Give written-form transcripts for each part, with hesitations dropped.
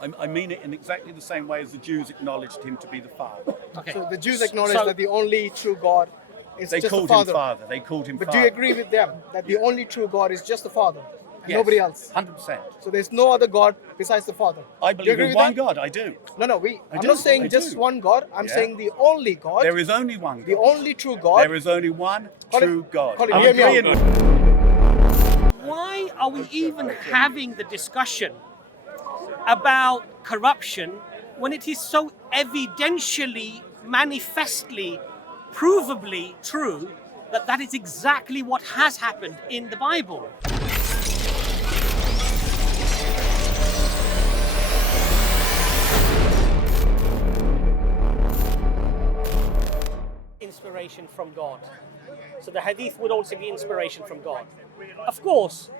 I mean it in exactly the same way as the Jews acknowledged him to be the Father. Okay. So the Jews acknowledge that the only true God is They just called the Father. him Father. They called him But Father. do you agree with them that the only true God is just the Father and Yes, nobody else? 100%. So there's no other God besides the Father. I Do you believe agree in with one that? God. I do. No, I'm do, not saying I just do. one God. I'm Yeah. saying the only God. There is only one God. The only true God. There is only one Collin, true God. Collin, I'm hear me out. agreeing with Why are we even having the discussion about corruption when it is so evidentially, manifestly, provably true that that is exactly what has happened in the Bible? Inspiration from God. So the hadith would also be inspiration from God. Of course,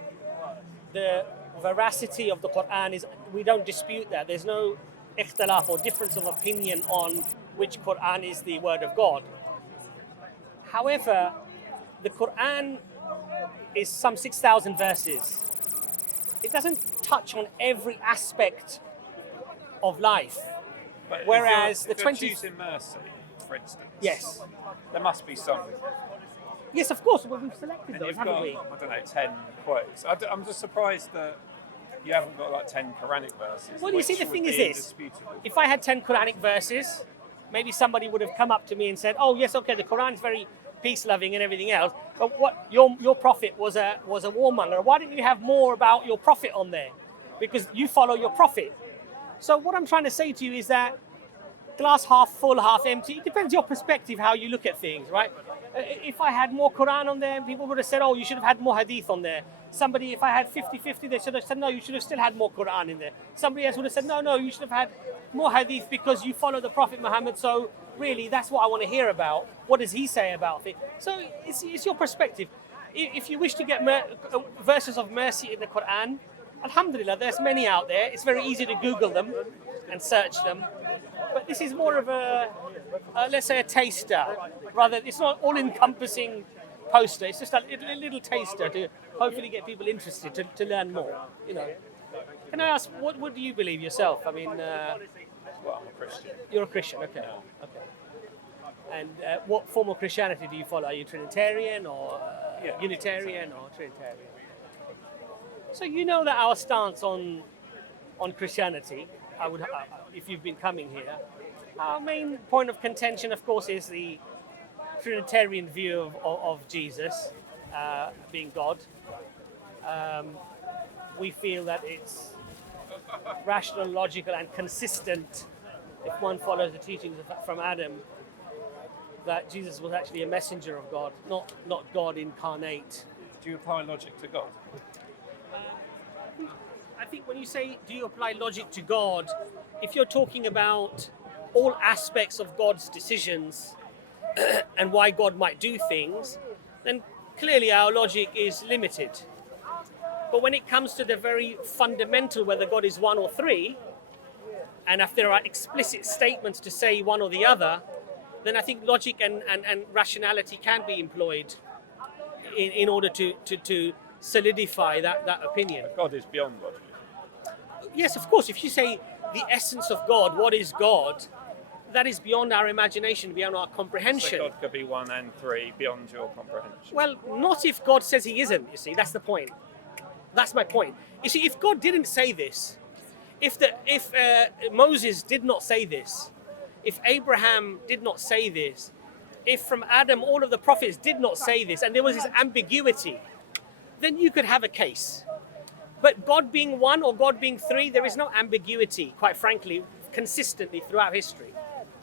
the veracity of the Quran is, we don't dispute that. There's no ikhtilaf or difference of opinion on which Quran is the word of God. However, the Quran is some 6,000 verses. It doesn't touch on every aspect of life. But Whereas if the you're 20 choosing mercy, for instance, Yes. there must be some. Yes, of course. Well, we've selected And those, you've haven't got, we? I don't know, 10 quotes. I'm just surprised that you haven't got like 10 Quranic verses. Well, you see, which the would thing be is this. indisputable. If I had 10 Quranic verses, maybe somebody would have come up to me and said, "Oh, yes, okay, the Quran is very peace-loving and everything else, but what your prophet was a warmonger. Why didn't you have more about your prophet on there? Because you follow your prophet." So what I'm trying to say to you is that glass half full, half empty. It depends your perspective, how you look at things, right? If I had more Quran on there, people would have said, "Oh, you should have had more Hadith on there." Somebody, if I had 50-50, they should have said, "No, you should have still had more Quran in there." Somebody else would have said, "No, you should have had more Hadith because you follow the Prophet Muhammad. So really, that's what I want to hear about. What does he say about it?" So it's your perspective. If you wish to get verses of mercy in the Quran, alhamdulillah, there's many out there. It's very easy to Google them and search them. But this is more of a let's say a taster, rather. It's not all-encompassing poster. It's just a little taster to hopefully get people interested to learn more. You know. Can I ask, what do you believe yourself? I mean, Well, I'm a Christian. you're a Christian, okay? Okay. And what form of Christianity do you follow? Are you Trinitarian or Unitarian or Trinitarian? So you know that our stance on Christianity, if you've been coming here, our main point of contention, of course, is the Trinitarian view of Jesus being God. We feel that it's rational, logical, and consistent if one follows the teachings from Adam, that Jesus was actually a messenger of God, not God incarnate. Do you apply logic to God? I think when you say, do you apply logic to God, if you're talking about all aspects of God's decisions and why God might do things, then clearly our logic is limited. But when it comes to the very fundamental, whether God is one or three, and if there are explicit statements to say one or the other, then I think logic and rationality can be employed in order to solidify that opinion. God is beyond logic. Yes, of course. If you say the essence of God, what is God, that is beyond our imagination, beyond our comprehension. So God could be 1 and 3 beyond your comprehension. Well, not if God says he isn't, you see, that's the point. That's my point. You see, if God didn't say this, if Moses did not say this, if Abraham did not say this, if from Adam all of the prophets did not say this, and there was this ambiguity, then you could have a case. But God being 1 or God being 3, there is no ambiguity, quite frankly, consistently throughout history.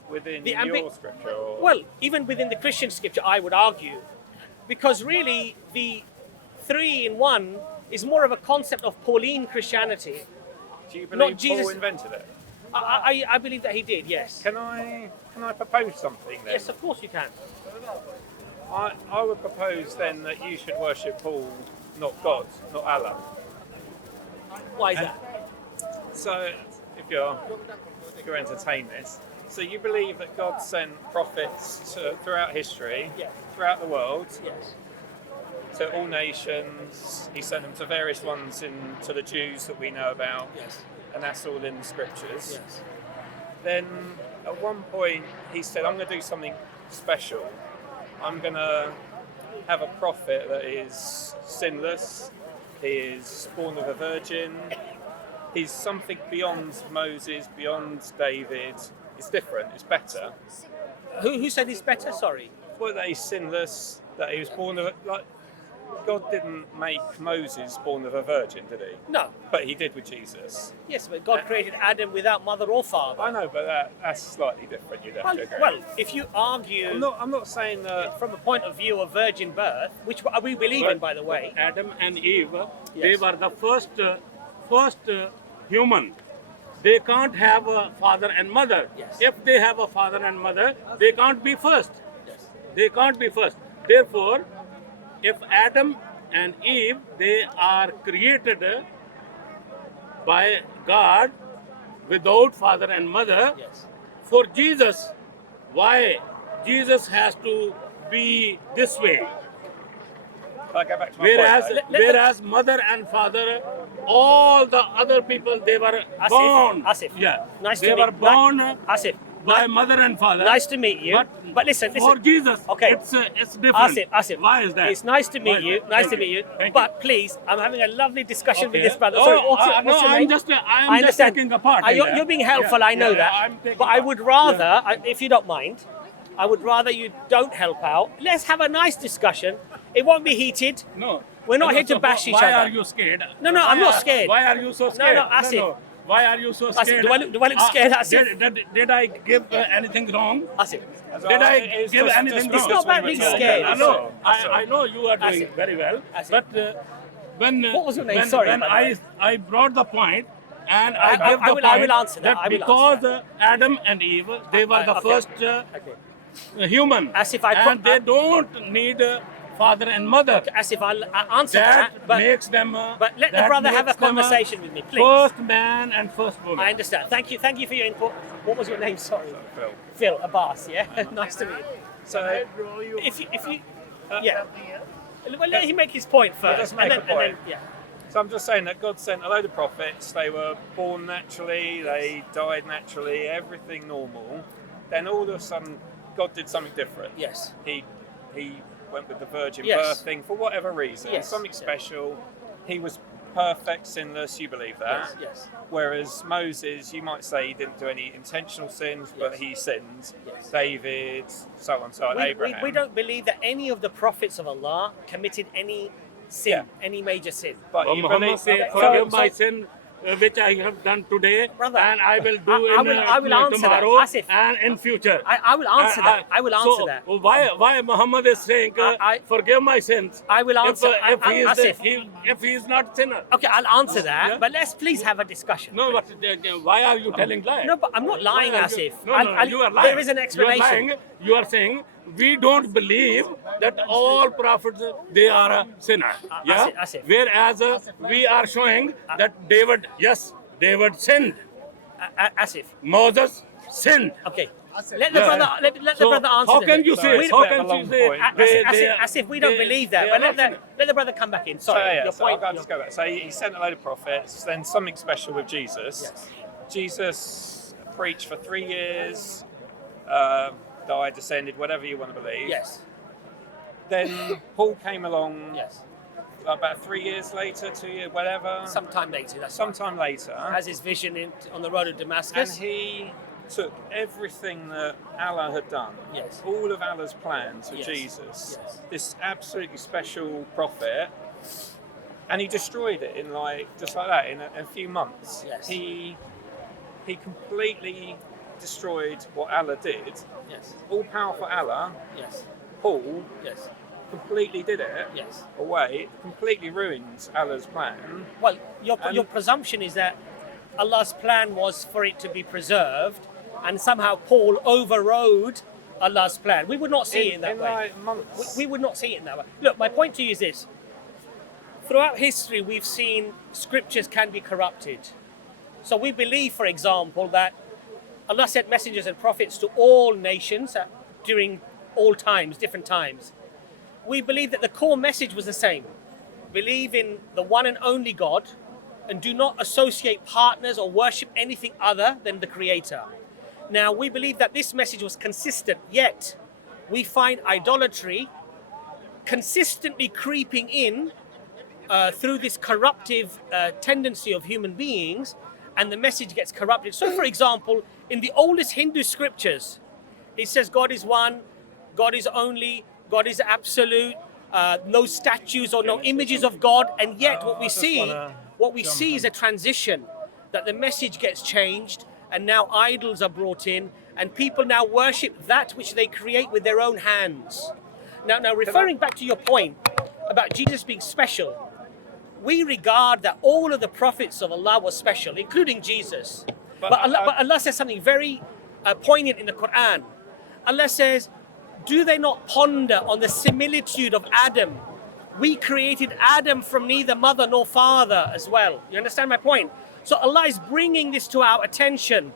Within your scripture? Or? Well, even within the Christian scripture, I would argue. Because really, the 3 in 1 is more of a concept of Pauline Christianity. Do you believe Jesus. Paul invented it? I believe that he did, yes. Can I propose something then? Yes, of course you can. I would propose then that you should worship Paul, not God, not Allah. Why is that? So, if you're entertain this, so you believe that God sent prophets throughout history, Yes. throughout the world, Yes. to all nations. He sent them to various ones to the Jews that we know about, Yes. and that's all in the scriptures. Yes. Then at one point he said, I'm going to do something special. I'm going to have a prophet that is sinless. He is born of a virgin. He's something beyond Moses, beyond David. It's different. It's better. Who said he's better? Sorry. Well, that he's sinless, that he was born of like God didn't make Moses born of a virgin, did he? No. But he did with Jesus. Yes, but God created Adam without mother or father. I know, but that's slightly different. You'd have to agree. Well, if you argue I'm not saying that. from a point of view of virgin birth, which we believe in, by the way. Adam and Eve, they Yes. were the first human. They can't have a father and mother. Yes. If they have a father and mother, they can't be first. Yes. They can't be first. Therefore, if Adam and Eve, they are created by God without father and mother, Yes. for Jesus, why Jesus has to be this way? I go back to my Whereas, point. whereas mother and father, all the other people, they were born. Asif. Yeah, Nice they to were meet born Asif. by mother and father. Nice to meet you. But listen. For Jesus, Okay. it's different. Asif. Why is that? It's nice to meet you. Nice to meet you. Thank But please, I'm having a lovely discussion with Okay. this brother. Oh, Sorry, what's no, your I'm name? just I understand. taking a part. in You're, that. you're being helpful, Yeah, I know yeah, that. I'm taking But I part. would rather, if you don't mind, I would rather you don't help out. Let's have a nice discussion. It won't be heated. No. We're not No, here to so bash each why other. are you scared? No, I'm not scared. Why are you so scared? No, Asif. Why are you so Asif, scared? do I look scared, Asif? Did I give anything wrong? Asif. Did I It's give just- anything just wrong? It's not about being scared. I know. I know you are doing Asif. very well. Asif. But when What was your name? When, Sorry, when by the way. I brought the point, and I I gave the will- I point will answer that. I will because answer Adam and Eve, they were the Okay. first human, As if I and they don't need father and mother. As if I'll answer that. That But makes them. but let the that brother have a makes them conversation with me, please. First man and first woman. I understand. Thank you for your input. What was your name? Sorry. Phil. Phil Abbas. Yeah. Nice to meet you. So If you yeah. Well, let him make his point first. just make and a then, point. And then, yeah. So I'm just saying that God sent a load of prophets. They were born naturally. They died naturally. Everything normal. Then all of a sudden, God did something different. Yes. He went with the virgin Yes. birth thing for whatever reason. Yes. Something Yeah. special. He was perfect, sinless. You believe that? Yes. Whereas Moses, you might say he didn't do any intentional sins, but Yes. he sinned. Yes. David, so on, so on. Abraham. We don't believe that any of the prophets of Allah committed any sin, any major sin. But Oh, you Muhammad believe, said, so- forgive so- my sin, which I have done today, Brother, and I will do I will answer that. tomorrow Asif. and in future. I will answer that. I will answer so that. Why Muhammad is saying, forgive my sins? I will answer. If he is not sinner. Okay, I'll answer that. Yeah. But let's please have a discussion. No, but why are you telling lies? No, but I'm not lying, Why are you- Asif. No, I'll- you are lying. There is an explanation. You are saying we don't believe that all prophets they are a sinner. Yeah. Asif. Whereas we are showing that David sinned. Asif. Moses sinned. Okay. Let the Yeah. brother. Let the So brother answer. how the- can you say? Wait- How bit of a can long you say? point. As if we don't believe that. But let the brother come back in. So, Sorry, yeah, your so point. I'll just go back. So he sent a load of prophets, then something special with Jesus. Yes. Jesus preached for 3 years, died, descended, whatever you want to believe. Yes. Then Paul came along Yes. about 3 years later, 2 years, whatever. Sometime later. That's Sometime later. has his vision on the road of And Damascus. he took everything that Allah had done, Yes. all of Allah's plans for Yes. Jesus, Yes. this absolutely special prophet, and he destroyed it in just like that in a few months. Yes. He completely destroyed what Allah did. Yes. All powerful Allah, Yes. Paul, Yes. completely did it Yes. away, completely ruined Allah's plan. Well, your And- presumption is that Allah's plan was for it to be preserved, and somehow Paul overrode Allah's plan. We would not see it in that way. Like months. We would not see it in that way. Look, my point to you is this. Throughout history, we've seen scriptures can be corrupted. So we believe, for example, that Allah sent messengers and prophets to all nations during all times, different times. We believe that the core message was the same. Believe in the one and only God, and do not associate partners or worship anything other than the Creator. Now, we believe that this message was consistent, yet we find idolatry consistently creeping in through this corruptive tendency of human beings, and the message gets corrupted. So, for example, in the oldest Hindu scriptures, it says God is one, God is only, God is absolute, no statues or no images of God, and yet what we see is a transition, that the message gets changed, and now idols are brought in, and people now worship that which they create with their own hands. Now, referring back to your point about Jesus being special, we regard that all of the prophets of Allah were special, including Jesus. But Allah says something very poignant in the Quran. Allah says, do they not ponder on the similitude of Adam? We created Adam from neither mother nor father as well. You understand my point? So Allah is bringing this to our attention,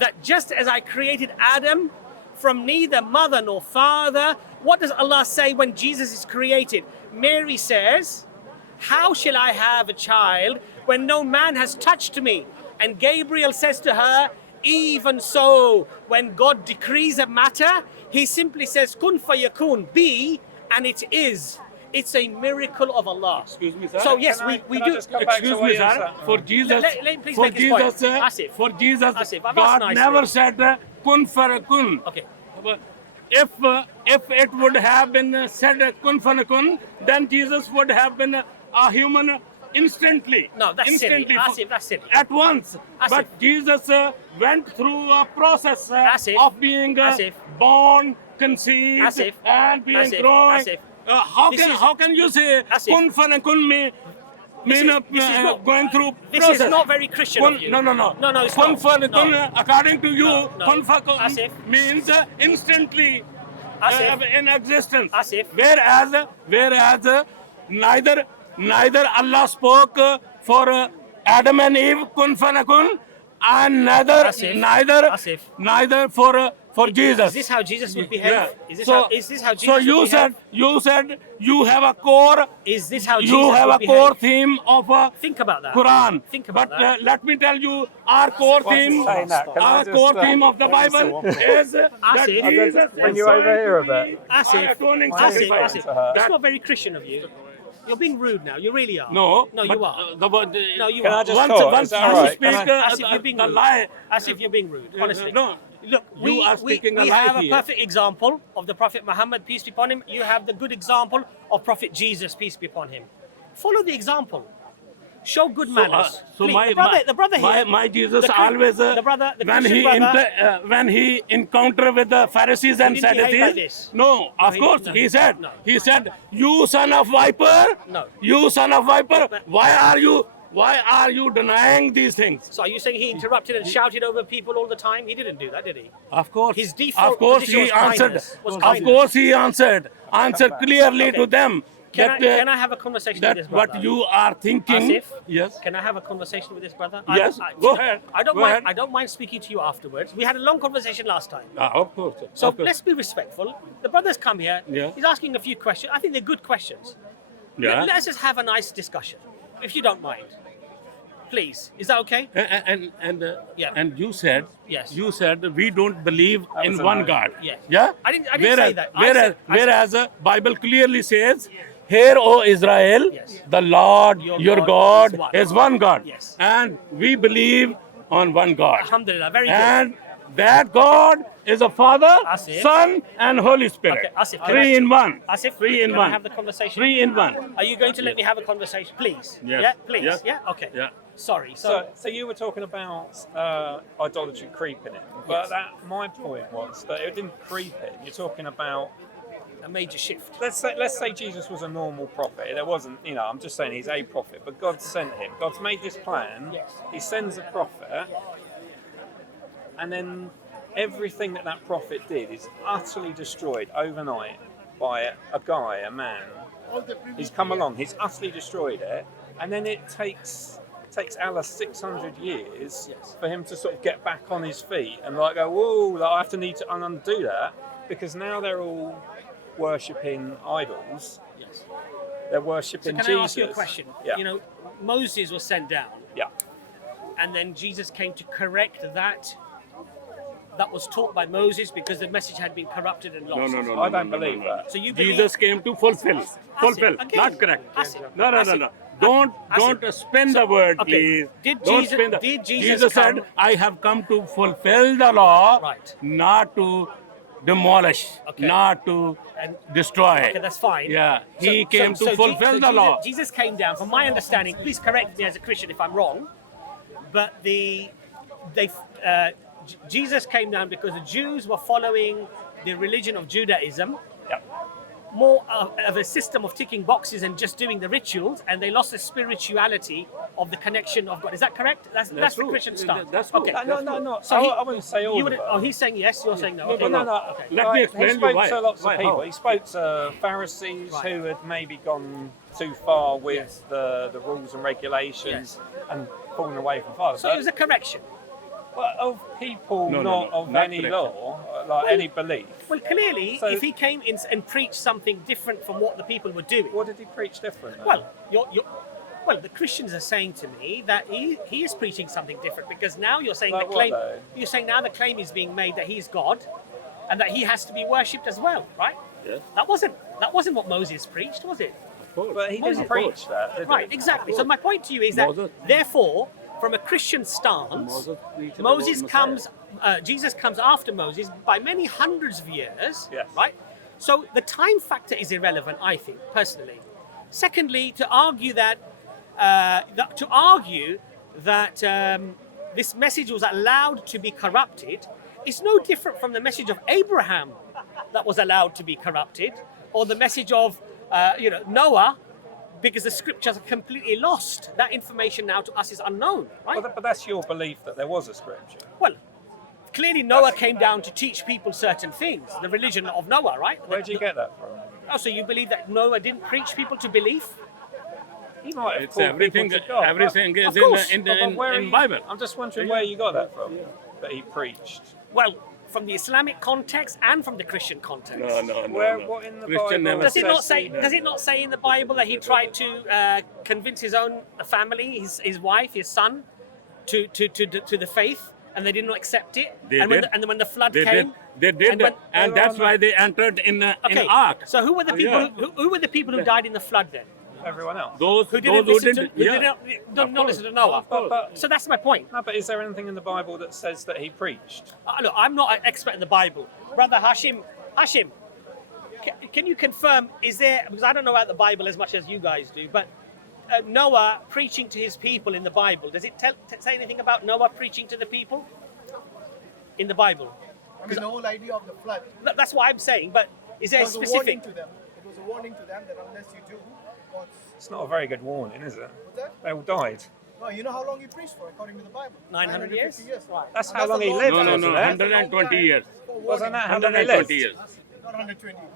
that just as I created Adam from neither mother nor father, what does Allah say when Jesus is created? Mary says, how shall I have a child when no man has touched me? And Gabriel says to her, even so, when God decrees a matter, he simply says, kun fayakun, be, and it is. It's a miracle of Allah. Excuse me, sir. So yes, we do. Excuse me, sir. For Jesus, please for make his point. Jesus, Asif. for Jesus, Asif, I've asked God nicely. never said kun farakun. Okay. If it would have been said kun farakun, then Jesus would have been a human instantly. No, that's silly. instantly, Asif, that's silly. At once. Asif. But Jesus went through a process Asif. of being Asif. born, conceived, Asif. and being Asif. growing. Asif. How can you say Asif. kun farakun mean This is not- going through This process? is not very Christian of you. No, it's kun not. farakun, No. according to you, No. kun farakun Asif. means instantly Asif. in existence. Asif. Whereas neither Allah spoke for Adam and Eve kun farakun, and Asif. neither for Jesus. Is this how Jesus would behave? Yeah. Is this So, how Jesus so would you behave? said you have a core. Is this how Jesus You have would a core behave? theme of Think about that. Quran. Think about but that. let me tell you, our core theme, saying that, can I our just, core theme of the Bible is that Asif. Jesus Bring is you over going here to a be bit. our Asif, atoning Asif, sacrifice. Asif. That's not very Christian of you. You're being rude now. You really are. No, No, but, you are. No, you Can are. I just once talk? once Is that you all right? speak Can I- As if you're being the rude. lie, As if you're being rude, honestly. no. Look, You we are speaking a lie have a here. perfect example of the Prophet Muhammad, peace be upon him. You have the good example of Prophet Jesus, peace be upon him. Follow the example. Show good manners. So Please, my the brother here, my Jesus the always the Christian brother, when he encountered with the Pharisees and didn't behave like Sadducees, this. no, of course no, he said, no. you son of viper, No. you son of viper, why are you denying these things? So are you saying he interrupted and shouted over people all the time? He didn't do that, did he? Of course, His default of course position he was answered. kindness, was Of kindness. course he answered clearly Okay. to them. Can I have a conversation with this That brother? what you are thinking? Asif, Yes. Can I have a conversation with this brother? Yes, go ahead. I don't Go mind. ahead. I don't mind speaking to you afterwards. We had a long conversation last time. Of course. So of course. let's be respectful. The brother's come here. Yeah. He's asking a few questions. I think they're good questions. Yeah. Let's just have a nice discussion, if you don't mind. Please. Is that okay? Yeah. And you said Yes. you said we don't believe in was a one no. God. Yes. Yeah. I didn't say that. Whereas the Bible clearly says, "Hear, O Israel, Yes. the Lord your God is one God." Yes. And we believe on one God. Alhamdulillah. Very good. And that God is a Father, Asif. Son, and Holy Spirit. Okay, Asif, can Three I- in one. Asif, Three in can one. I have the conversation? Three in one. Are you going to let me have a conversation, please? Yes. Yeah, please. Yes. Yeah. Okay. Yeah. Sorry. So you were talking about idolatry creeping in, but my point was that it didn't creep in. You're talking about, a major shift. let's say Jesus was a normal prophet. There wasn't, I'm just saying he's a prophet, but God sent him. God's made this plan. Yes. He sends a prophet, and then everything that prophet did is utterly destroyed overnight by a man. He's come along. He's utterly destroyed it, and then it takes Allah 600 years for him to sort of get back on his feet and go, whoa, I have to need to undo that, because now they're all worshipping idols. Yes. They're worshipping Can Jesus. I ask you a question? Yeah. You know, Moses was sent down, Yeah. and then Jesus came to correct that was taught by Moses because the message had been corrupted and lost. No. I don't believe that. So you believe Jesus came to fulfill, Again. not correct. Asim. No. Don't spin the word, okay. please. Did Don't Jesus- spin the. did Jesus Jesus said, come- "I have come to fulfill the law, Right. not to demolish, Okay. not to And- destroy." Okay, that's fine. Yeah, he came to fulfill the law. Jesus came down, from my understanding, please correct me as a Christian if I'm wrong, but Jesus came down because the Jews were following the religion of Judaism, Yeah. more of a system of ticking boxes and just doing the rituals, and they lost the spirituality of the connection of God. Is that correct? That's the true. Christian stance. That's true. Okay. No. So I wouldn't say all you of would, it. oh, he's saying yes. You're saying no. Okay. No. Okay. Let me Right, explain he you spoke why. to lots Why? of people. How? He spoke to Pharisees Right. who had maybe gone too far with Yes. the rules and regulations and fallen away from Father. So it was a correction. But of people No, not of not any correct. law, like any belief, Well, clearly, So- if he came in and preached something different from what the people were doing, what did he preach different? then? well, the Christians are saying to me that he is preaching something different because now you're saying Like the what, claim. though? You're saying now the claim is being made that he's God, and that he has to be worshipped as well, right? Yes. That wasn't what Moses preached, was it? But he Moses- didn't preach that, did Right, he? exactly. So my point to you is that, Moses- therefore, from a Christian stance, Moses preached about Jesus comes after Moses by many hundreds of years, Yes. right? So the time factor is irrelevant, I think, personally. Secondly, to argue that this message was allowed to be corrupted is no different from the message of Abraham that was allowed to be corrupted, or the message of Noah, because the scriptures are completely lost. That information now to us is unknown, right? But that's your belief that there was a scripture. Well, clearly Noah came down to teach people certain things, the religion of Noah, right? Where do you get that from? Oh, so you believe that Noah didn't preach people to belief? He might have It's called everything. people to God. Everything is Of course. in Where are you- Bible. I'm just wondering where you got that from. That he preached. Well, from the Islamic context and from the Christian context. No. What in the Christian Bible never Does it said- not say? Does it not say in the Bible that he tried to convince his own family, his wife, his son, to the faith, and they did not accept it? They and did. When the flood They came, did. They did, and and, when- that's why they entered in okay. ark. So who were the people? Yeah. Who were the people who died in the flood then? Everyone else. Those Who didn't who listen didn't. to? Who Yeah. didn't not listen to Noah? But So that's my point. no, but is there anything in the Bible that says that he preached? Look, I'm not an expert in the Bible, brother Hashim. Can you confirm? Is there? Because I don't know about the Bible as much as you guys do, but Noah preaching to his people in the Bible. Does it say anything about Noah preaching to the people in the Bible? I mean, the whole idea of the flood That's what I'm saying. But is there was a warning specific? to them. It was a warning to them that unless you do, God's... It's not a very good warning, is it? What's that? They all died. No, you know how long he preached for, according to the Bible? 900 years? 950 Right. That's And how long the he long lived, time. No. wasn't it? 120 years. For Wasn't warning. that how long he lived? 120 years. Not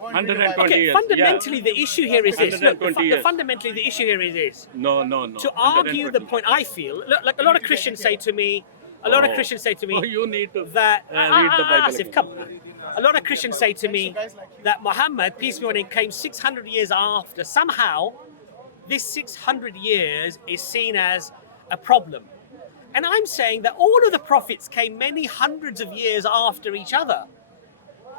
120. Okay, years, fundamentally the issue here is this. Look, 120 years. fundamentally the issue here is this. No. To argue the point, I feel, like a lot of Christians say to me, Oh, you need to that read the Bible. Asif, again. come on. A lot of Christians say to me that Muhammad, peace be on him, came 600 years after. Somehow, this 600 years is seen as a problem. And I'm saying that all of the prophets came many hundreds of years after each other.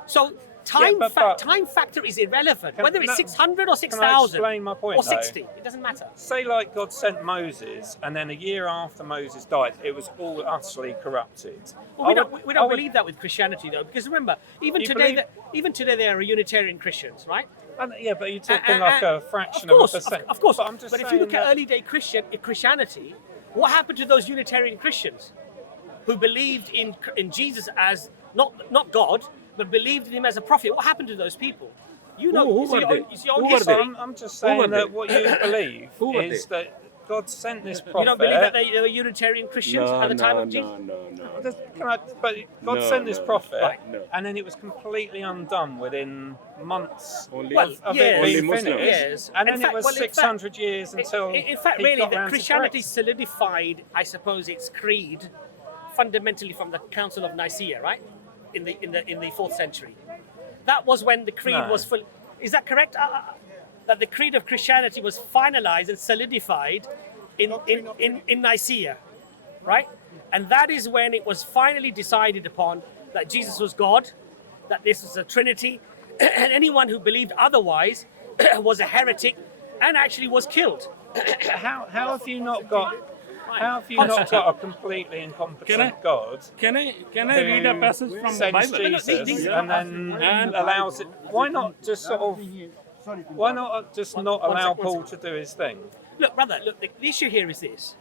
So time factor is irrelevant. Whether it's 600 or 6,000 explain my point, or though? 60, it doesn't matter. Say like God sent Moses, and then a year after Moses died, it was all utterly corrupted. Well, we don't I would- believe that with Christianity, though, because remember, even You today, believe- even today, there are Unitarian Christians, right? Yeah, but you're talking like a fraction of course, of a percent. Of course. But I'm just But if you saying look at that- early day Christianity, what happened to those Unitarian Christians who believed in Jesus as not God, but believed in him as a prophet? What happened to those people? You know, Who it's were your they? own, it's your own Who were history. they? I'm just Who were saying they? that what you believe Who were is they? that God sent this prophet. You don't believe that they were Unitarian Christians at the time of Jesus? No. But God No, sent this no. prophet, Right. No. and then it was completely undone within months Only, Well, of years. it being Only Muslims. finished. Years. And In then fact- it was well, in fact- 600 years until In fact, he really, got that round to Christianity Christ. solidified, I suppose, its creed fundamentally from the Council of Nicaea, right? In the 4th century. That was when the creed No. was full. Is that correct? that the creed of Christianity was finalized and solidified in Nicaea, right? And that is when it was finally decided upon that Jesus was God, that this was a Trinity, and anyone who believed otherwise was a heretic and actually was killed. How have you not got? How have you not got a completely incompetent God? Can I read a passage from the Sends Bible? Jesus and then allows it. Why not just sort of? Why not just not allow Paul to do his thing? Look, brother, look, the issue here is this.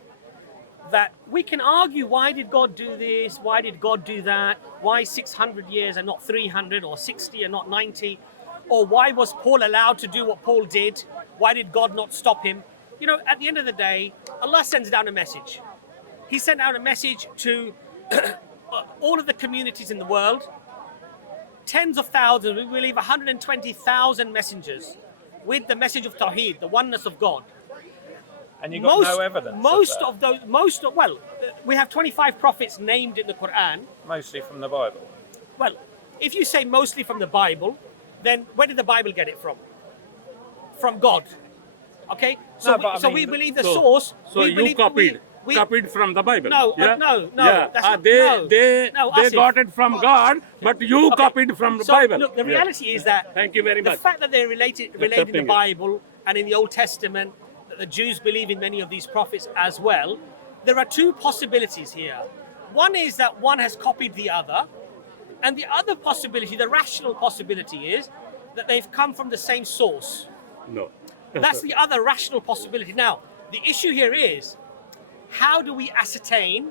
That we can argue, why did God do this? Why did God do that? Why 600 years and not 300 or 60 and not 90? Or why was Paul allowed to do what Paul did? Why did God not stop him? You know, at the end of the day, Allah sends down a message. He sent out a message to all of the communities in the world. Tens of thousands, we believe 120,000 messengers with the message of Tawheed, the oneness of God. And you got no evidence. We have 25 prophets named in the Quran. Mostly from the Bible. Well, if you say mostly from the Bible, then where did the Bible get it from? From God. Okay? So, we believe the source. So you copied from the Bible. No, yeah? no. Yeah. That's not, they Asif. got it from God, but you copied from the So, Bible. look, the reality is that Thank you very the much. fact that they're related in the Accepting it. Bible and in the Old Testament, that the Jews believe in many of these prophets as well, there are two possibilities here. One is that one has copied the other, and the other possibility, the rational possibility, is that they've come from the same source. No. That's the other rational possibility. Now, the issue here is, how do we ascertain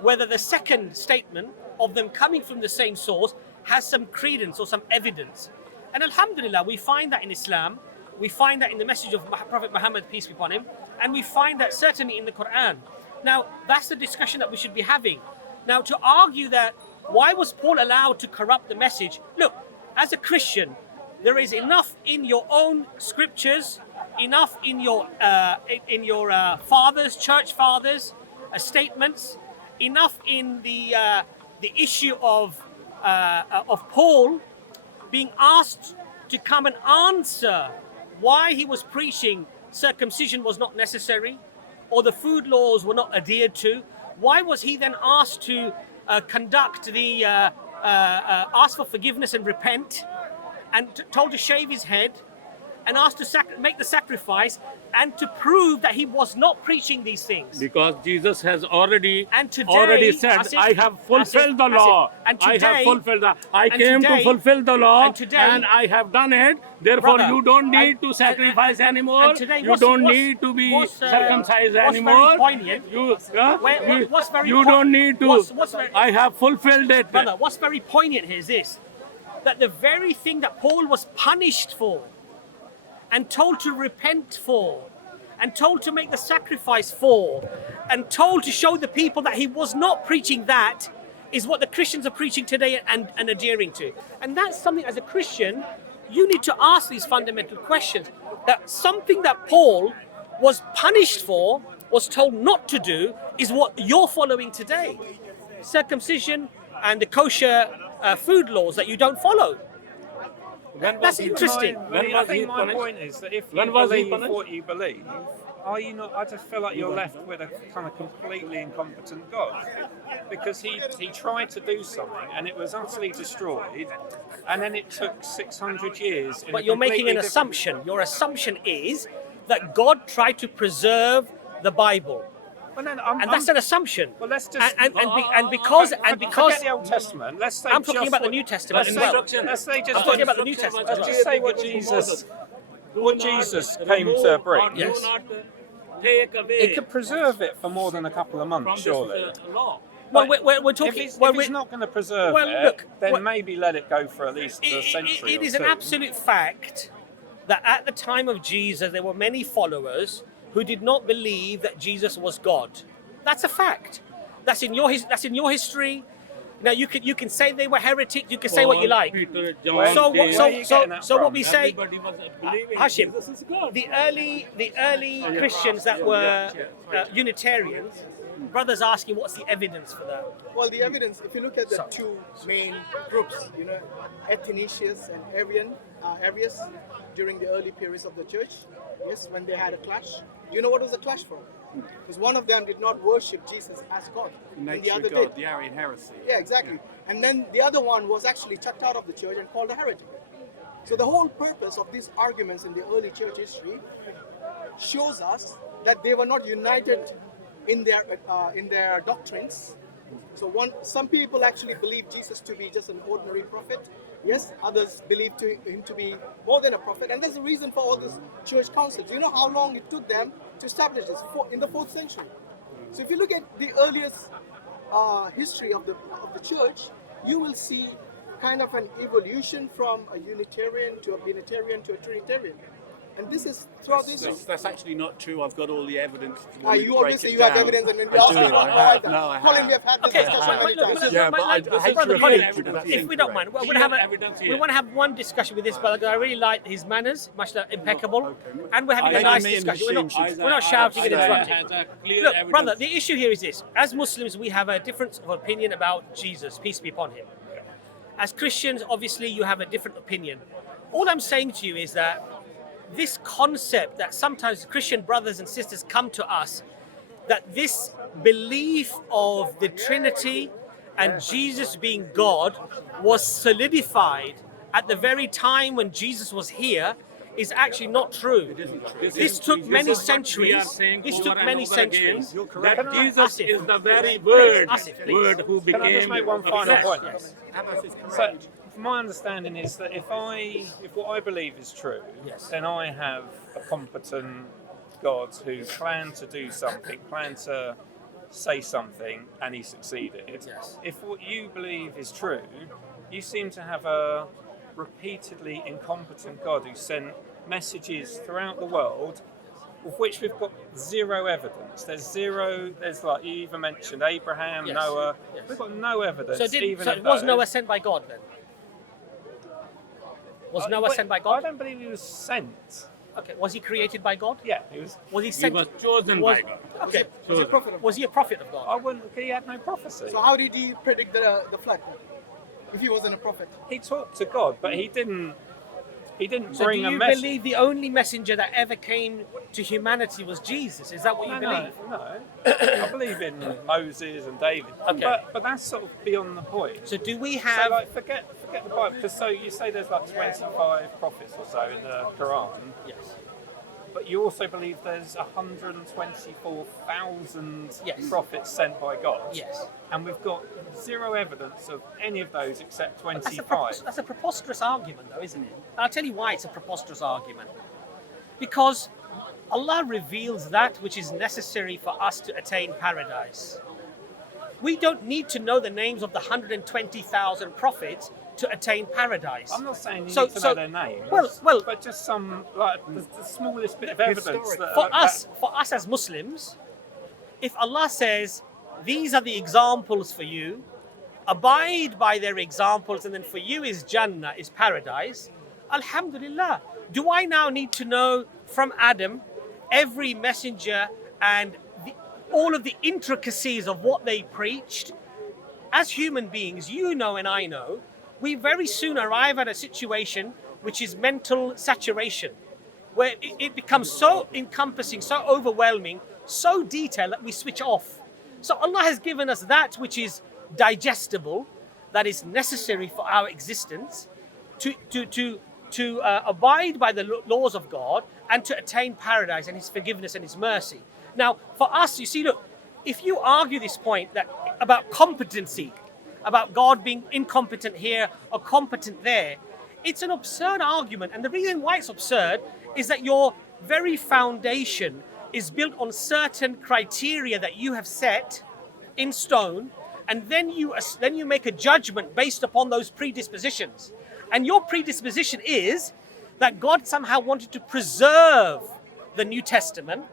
whether the second statement of them coming from the same source has some credence or some evidence? And alhamdulillah, we find that in Islam, we find that in the message of Prophet Muhammad, peace be upon him, and we find that certainly in the Quran. Now, that's the discussion that we should be having. Now, to argue that, why was Paul allowed to corrupt the message? Look, as a Christian, there is enough in your own scriptures, enough in your fathers, church fathers, statements, enough in the issue of Paul being asked to come and answer why he was preaching circumcision was not necessary, or the food laws were not adhered to. Why was he then asked to conduct the ask for forgiveness and repent, and told to shave his head, and asked to make the sacrifice, and to prove that he was not preaching these things? Because Jesus has already today, said, Asif, I have fulfilled the law. And today, I came to fulfill the law, today, and I have done it. Therefore, brother, you don't need to sacrifice anymore. and today, You don't need to be circumcised anymore. Very poignant, what's very You don't need to. I have fulfilled it. Brother, what's very poignant here is this, that the very thing that Paul was punished for, and told to repent for, and told to make the sacrifice for, and told to show the people that he was not preaching that, is what the Christians are preaching today and adhering to. And that's something, as a Christian, you need to ask these fundamental questions. That something that Paul was punished for, was told not to do, is what you're following today. Circumcision and the kosher food laws that you don't follow. That's interesting. I think my point is that if you believe what you believe, are you not? I just feel like you're left with a kind of completely incompetent God, because he tried to do something and it was utterly destroyed, and then it took 600 years. But you're making an assumption. Your assumption is that God tried to preserve the Bible. Well, then, that's an assumption. Well, let's just because forget the Old Testament. Let's say I'm talking about the New Testament as well. Let's say just I'm talking about the New Testament. Let's just say what Jesus came to bring. Yes. It could preserve it for more than a couple of months, surely. Well, we're talking. If he's not going to preserve then maybe let it go for at least a century. It is an absolute fact that at the time of Jesus, there were many followers who did not believe that Jesus was God. That's a fact. That's in your history. Now you can say they were heretics. You can say what you like. So what we say, Hashim, the early Christians that were Unitarians, brother's asking, what's the evidence for that? Well, the evidence, if you look at the two main groups, Athanasius and Arius, during the early periods of the church, yes, when they had a clash. Do you know what was the clash for? Because one of them did not worship Jesus as God. Nature and the other of God, did. the Arian heresy. Yeah, exactly. And then the other one was actually chucked out of the church and called a heretic. So the whole purpose of these arguments in the early church history shows us that they were not united in their doctrines. So some people actually believe Jesus to be just an ordinary prophet. Yes, others believe him to be more than a prophet. And there's a reason for all these church councils. Do you know how long it took them to establish this? In the 4th century. So if you look at the earliest history of the church, you will see kind of an evolution from a Unitarian to a Binitarian to a Trinitarian. And this is throughout this. That's actually not true. I've got all the evidence. You always say you have evidence, and then I do. I have. No, I Colin, have. we have had this discussion many times. Yeah, but I hate to repeat you, but that's if we don't mind, incorrect. we want to have one discussion with this brother. I really like his manners, mashallah, impeccable, Okay. and we're having a Maybe nice me and discussion. Hashim We're not shouting and should interrupting. Look, brother, the issue here is this: as Muslims, we have a difference of opinion about Jesus, peace be upon him. As Christians, obviously, you have a different opinion. All I'm saying to you is that this concept that sometimes Christian brothers and sisters come to us, that this belief of the Trinity and Jesus being God was solidified at the very time when Jesus was here, is actually not true. This took many centuries. This took many centuries. You're correct. That Jesus Asif. is the very word, Asif, please. word who became. Can I just make one final Yes, point? yes. Abbas is So, correct. my understanding is that if what I believe is true, Yes. then I have a competent God who planned to do something, planned to say something, and he succeeded. Yes. If what you believe is true, you seem to have a repeatedly incompetent God who sent messages throughout the world of which we've got zero evidence. There's like you even mentioned Abraham, Yes. Noah. Yes. We've got no evidence. So, even so of was those. Noah sent by God then? Was Noah Wait, sent by I God? don't believe he was sent. Okay. Was he created by God? Yeah, he was. Was he He sent? was chosen was, by God. Okay. Was he a prophet of God? Was he a prophet of God? I wouldn't. He had no prophecy. So how did he predict the flood? If he wasn't a prophet? He talked to God, but he didn't. He didn't So bring do a you message. believe the only messenger that ever came to humanity was Jesus? Is that what you believe? No. I believe in Moses and David. Okay. But that's sort of beyond the point. So do we So have? like forget the Bible, because so you say there's like 25 prophets or so in the Quran, Yes. but you also believe there's 124,000 Yes. prophets sent by God. Yes. And we've got zero evidence of any of those except That's 25. that's a preposterous argument, though, isn't it? And I'll tell you why it's a preposterous argument. Because Allah reveals that which is necessary for us to attain paradise. We don't need to know the names of the 120,000 prophets to attain paradise. I'm not saying you So- need to so- know their names, well- but just some like the smallest bit of evidence. That, For us as Muslims, if Allah says, these are the examples for you, abide by their examples, and then for you is Jannah, is paradise, Alhamdulillah. Do I now need to know from Adam every messenger and all of the intricacies of what they preached? As human beings, you know and I know, we very soon arrive at a situation which is mental saturation, where it becomes so encompassing, so overwhelming, so detailed that we switch off. So Allah has given us that which is digestible, that is necessary for our existence, to abide by the laws of God and to attain paradise and His forgiveness and His mercy. Now, for us, you see, look, if you argue this point that about competency, about God being incompetent here or competent there, it's an absurd argument. And the reason why it's absurd is that your very foundation is built on certain criteria that you have set in stone, and then you make a judgment based upon those predispositions. And your predisposition is that God somehow wanted to preserve the New Testament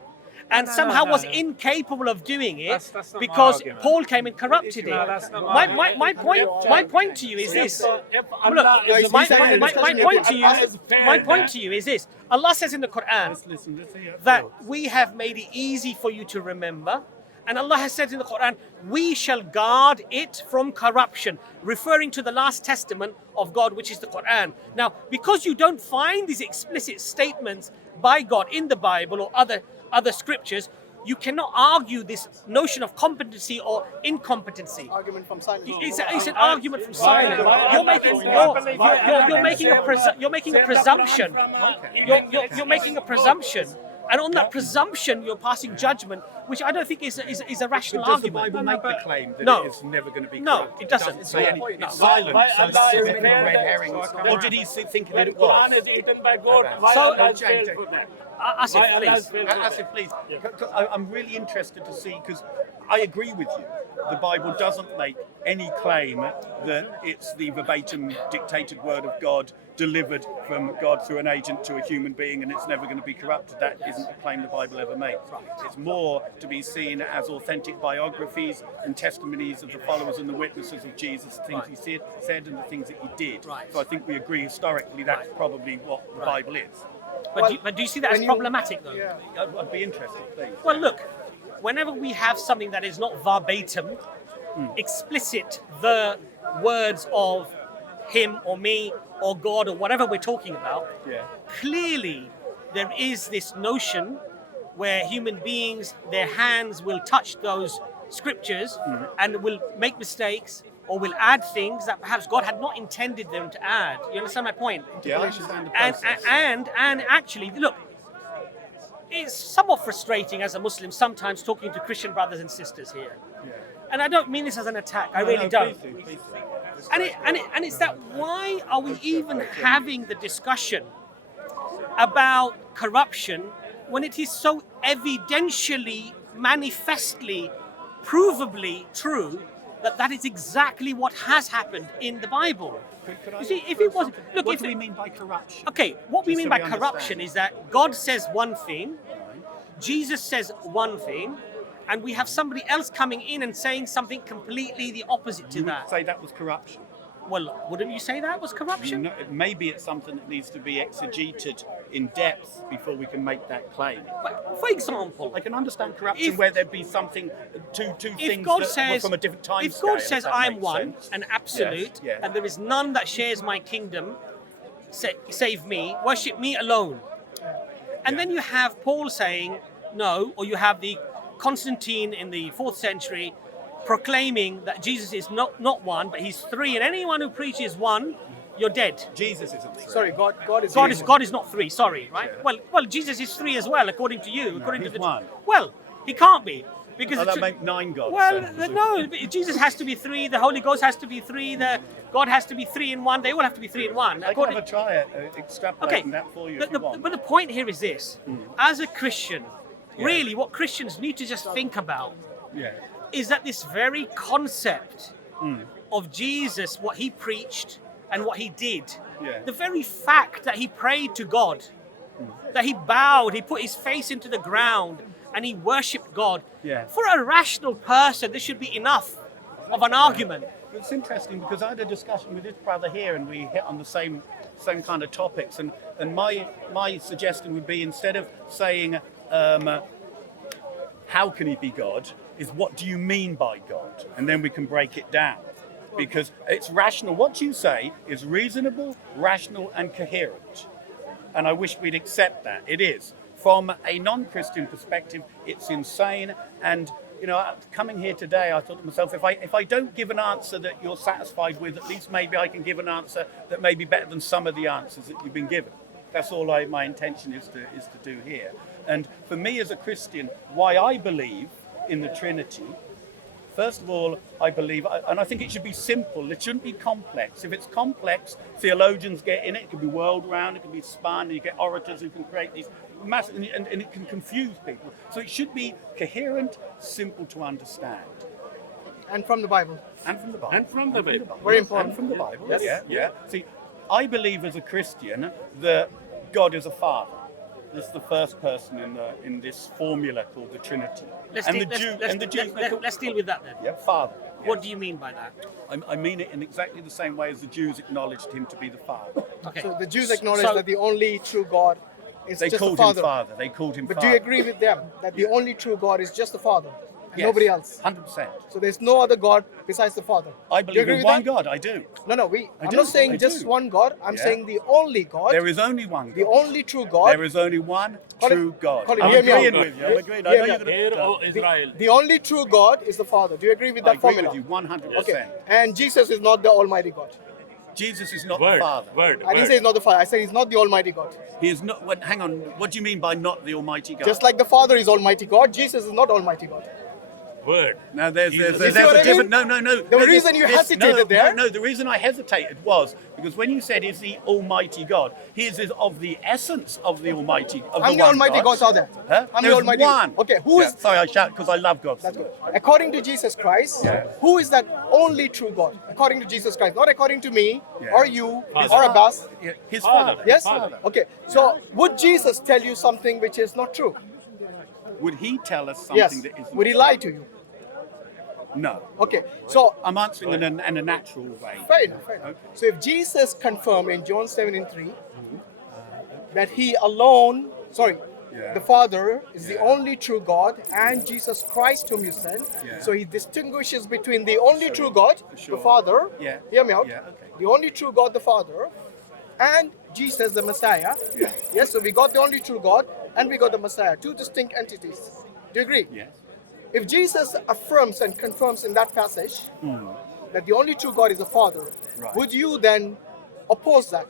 and somehow was incapable of doing it That's not my because argument. Paul came and corrupted No, it. that's not my argument. My point to you is this. If Look, Allah is my fair, point to you, Allah is fair, my point to you is this. Allah says in the Quran Let's hear it that first. we have made it easy for you to remember, And Allah has said in the Quran, we shall guard it from corruption, referring to the last testament of God, which is the Quran. Now, because you don't find these explicit statements by God in the Bible or other scriptures, you cannot argue this notion of competency or incompetency. Argument from silence. It's an argument from silence. You're making a presumption. You're making a presumption. And on that presumption, you're passing judgment, which I don't think is a rational Does the argument. Bible make the claim that No. it is never going to be No, corrupt? it doesn't. Say anything. No. It's silent. Why So Allah that's is a fair red that- herring. Or did he think that When it was? Quran is eaten by goat, why So- Allah has James, failed for that? Asif, Why Allah please. has failed for that? Asif, please. I'm really interested to see, because I agree with you. The Bible doesn't make any claim that it's the verbatim dictated word of God delivered from God through an agent to a human being, and it's never going to be corrupted. That isn't the claim the Bible ever makes. It's more to be seen as authentic biographies and testimonies of the followers and the witnesses of Jesus, things he said and the things that he did. Right. So I think we agree historically that's probably what the Bible is. But do you see that as problematic, though? Yeah. I'd be interested, please. Well, look, whenever we have something that is not verbatim, explicit, the words of him or me or God or whatever we're talking about, Yeah. clearly there is this notion where human beings, their hands will touch those scriptures and will make mistakes or will add things that perhaps God had not intended them to add. You understand my point? Yeah, I understand the And, process. and actually, look, it's somewhat frustrating as a Muslim sometimes talking to Christian brothers and sisters here. And I don't mean this as an attack. I really don't. Please do. And it's that, why are we even having the discussion about corruption when it is so evidentially, manifestly, provably true that is exactly what has happened in the Bible? Could I You see, if it was, look, what if do we it, mean by corruption? okay, what we Just mean so by we corruption understand. is that God says one thing, Jesus says one thing, and we have somebody else coming in and saying something completely the opposite to You would that. say that was corruption. Well, wouldn't you say that was corruption? No, maybe it's something that needs to be exegeted in depth before we can make that claim. But for example, I can understand corruption If- where there'd be something, two if things God that says, were from a different time if scale. God says if that I'm makes one, sense. an absolute, Yes, and there is none that shares my kingdom, save me, worship me alone. And then you have Paul saying no, or you have the Constantine in the 4th century proclaiming that Jesus is not one, but he's three, and anyone who preaches one, you're dead. Jesus isn't true. Sorry, God is God is not three. Sorry, right? Well, Jesus is three as well, according to you. According he's to the one. Well, he can't be because Oh, the that make 9 gods. well, then. no, Jesus has to be three. The Holy Ghost has to be three. The God has to be three in one. They all have to be three in one. I can have a try at extrapolating that for you if you want. But the point here is this: as a Christian, really, what Christians need to just think about Yeah. is that this very concept of Jesus, what he preached and what he did, Yeah. the very fact that he prayed to God, that he bowed, he put his face into the ground and he worshipped God. Yeah. For a rational person, this should be enough of an argument. It's interesting because I had a discussion with this brother here, and we hit on the same kind of topics. And my suggestion would be, instead of saying how can he be God, is what do you mean by God, and then we can break it down. Because it's rational. What you say is reasonable, rational, and coherent. And I wish we'd accept that. It is. From a non-Christian perspective, it's insane. And you know, coming here today, I thought to myself, if I don't give an answer that you're satisfied with, at least maybe I can give an answer that may be better than some of the answers that you've been given. That's all my intention is to do here. And for me as a Christian, why I believe in the Trinity, first of all, I believe, and I think it should be simple. It shouldn't be complex. If it's complex, theologians get in it. It can be world round, it can be spun, and you get orators who can create these massive, and it can confuse people. So it should be coherent, simple to understand. And from the Bible. And from the Bible. And from the Bible. Very important. And from the Bible. Yes. Yeah. See, I believe as a Christian that God is a Father. This is the first person in this formula called the Trinity. Let's and deal, the Jew, let's, and the let's, Jews. let's, let's deal with that then. Yeah, Father. What do you mean by that? I mean it in exactly the same way as the Jews acknowledged him to be the Father. Okay. So the Jews acknowledge So- that the only true God is They just called the Father. him Father. They called him But Father. do you agree with them that the only true God is just the Father Yes, Nobody else. 100%. So there's no other God besides the Father. I Do you believe agree in with one that? God. I do. No. I'm do, not saying I just do. one God. I'm Yeah. saying the only God. There is only one God. The only true God. There is only one Colin, true God. Colin, I'm hear me out. agreeing with you. I'm agreeing. I Hear know me you're out. going Hear, to. O Israel. The only true God is the Father. Do you agree with I that agree formula? with you 100%. Okay. And Jesus is not the Almighty God. Jesus is not Word, the Father. word, I didn't say he's not the Father. I said he's not the Almighty God. He is not. What, hang on. What do you mean by not the Almighty God? Just like the Father is Almighty God, Jesus is not Almighty God. word. No, there's Jesus. You see what a I different. mean? No. The reason you hesitated there- No. The reason I hesitated was because when you said is the Almighty God, he is of the essence of the Almighty. Of How the many one Almighty God. gods are there? Huh? How many There's Almighty? one. Okay, who is? Sorry, I shout because I love God. That's so good. much. According to Jesus Christ, Yeah. who is that only true God? According to Jesus Christ, not according to me Yeah. or you Father. or Abbas. Yeah, his Father. Father. Yes? Father. Okay. So would Jesus tell you something which is not true? Would he tell us something Yes. that isn't Would he true? lie to you? No. Okay. So I'm answering in a natural way. fair enough. Okay. So if Jesus confirmed in John 7:3 that he alone, Yeah. the Father is the Yeah. only true God and Jesus Christ whom you sent. Yeah. So he distinguishes between the only Sure. true God, Sure. the Father. Yeah. Hear me out. Yeah, okay. The only true God, the Father, and Jesus, the Messiah. Yeah. Yes. So we got the only true God and we got the Messiah, two distinct entities. Do you agree? Yes. If Jesus affirms and confirms in that passage that the only true God is the Father, Right. would you then oppose that?